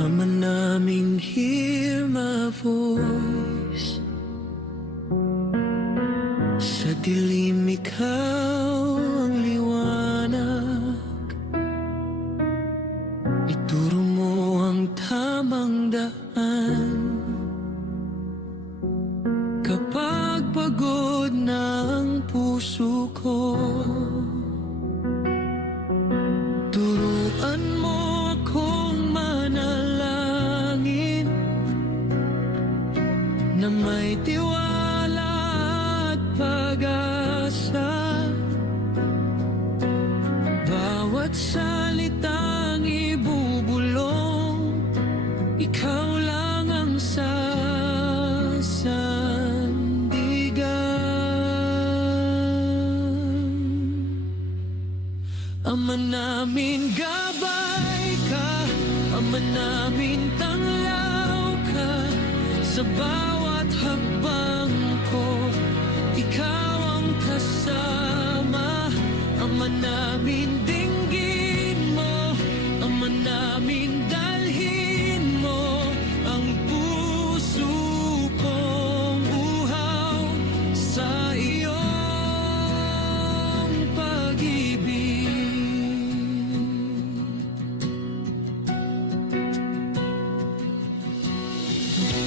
Ama namin, hear my voice. Sa dilim ikaw ang liwanag. Ituro mo ang tamang daan. Kapag pagod na ang puso ko, turuan mo akong manalangin na may tiwala at pag-asa. Bawat salitang ibubulong, ikaw lang ang Ama namin, gabay ka. Ama namin, tanglaw ka. Sa bawat hakbang ko, ikaw ang kasama. Ama namin, dinggin mo. Ama namin, dalhin mo ang puso kong uhaw sa iyong pag-ibig.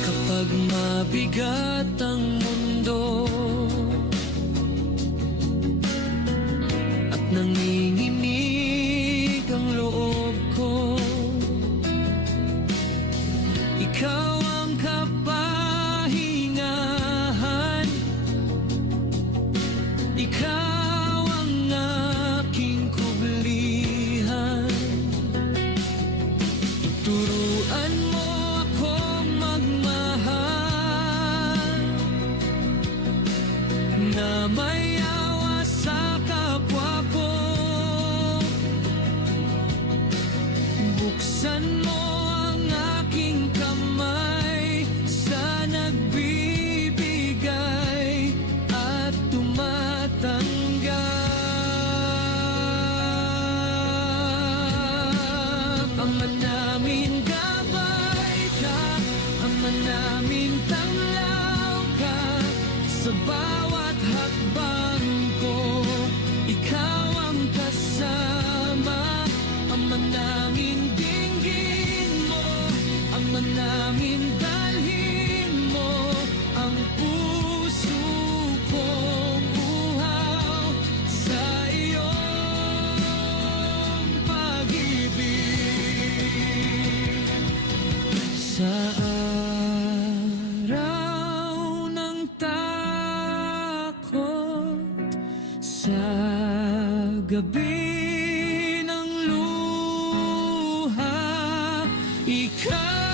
Kapag mabigat ang mundo at nanginginig ang loob ko, ikaw ang kapahingahan. Ikaw ang aking kublihan. Turuan mo akong magmahal na may awa sa kapwa ko. Buksan mo ang aking kamay sa nagbibigay at tumatanggap. Ama namin, gabay ka. Ama namin, tanglaw ka. Sa bawat hakbang ko, ikaw ang kasama. Ama namin, dinggin mo. Ama namin, dalhin mo ang puso kong uhaw sa iyong pag-ibig. Sa araw ng takot, sa gabi ng luha, ikaw